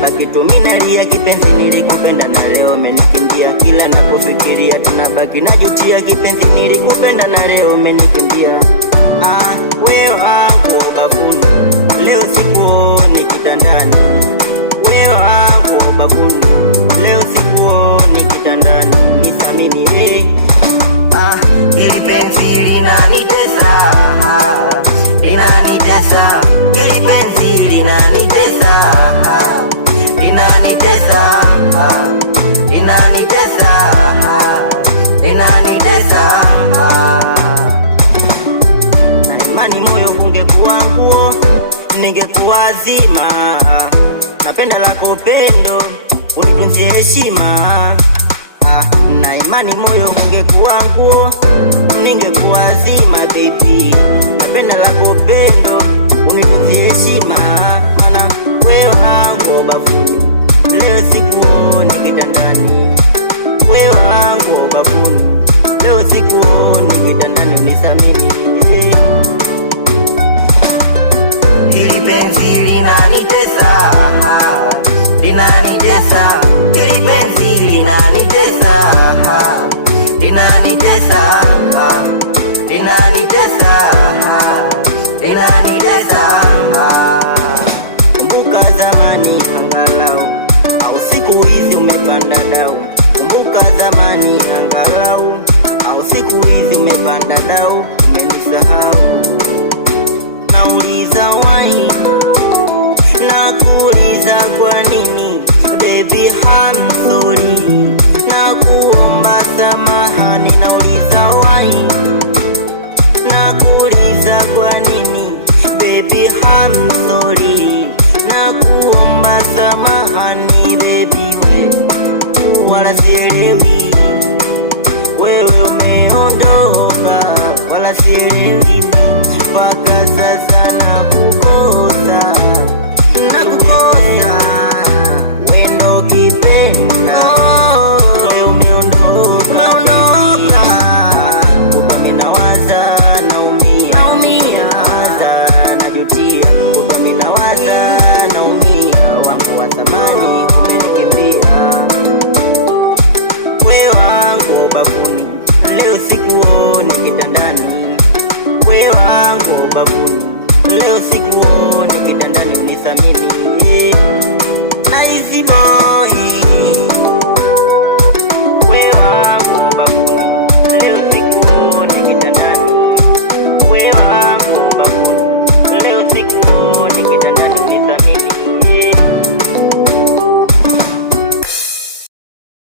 nabaki tu mimi nalia, kipenzi nilikupenda na leo umenikimbia. Kila napofikiria tunabaki najutia, kipenzi nilikupenda na leo umenikimbia. Wewe wangu bafuni, leo sikuoni kitandani. Wewe wangu bafuni, leo sikuoni kitandani. Nisamini ili penzi linanitesa, linanitesa, ili penzi linanitesa, linanitesa, linanitesa, linanitesa. Na imani moyo ungekuwa nguo, ningekuwa zima. Napenda lako pendo, unitunzie heshima. Na imani moyo ungekuwa nguo, ningekuwa zima baby. Napenda lako pendo, unitunzie heshima. Maana wewe wangu bafuni, leo sikuoni kitandani. Wewe wangu bafuni, leo sikuoni kitandani. Unisamini ili penzi linanitesa, linanitesa, ili penzi linanitesa, linanitesa, linanitesa, linanitesa. Kumbuka zamani angalau, au siku hizi umepanda dau. Kumbuka zamani angalau, au siku hizi umepanda dau. Umenisahau, nauliza why, nakuuliza kwa nini baby, I'm sorry. Nakuomba samahani, nauliza why, nakuuliza kwa nini baby, I'm sorry. Nakuomba samahani baby, wala sielewi wewe umeondoka, wala sielewi mpaka sasa nakukosa, nakukosa. Wendo kipenda, wewe umeondoka, kutwa mimi nawaza naumia, nawaza najutia, kutwa mimi nawaza naumia. Wangu wa zamani umenikimbia. Wewe wangu bafuni, leo sikuoni kitandani. Wewe wangu bafuni, leo sikuoni kitandani. Unisamini na hizi boy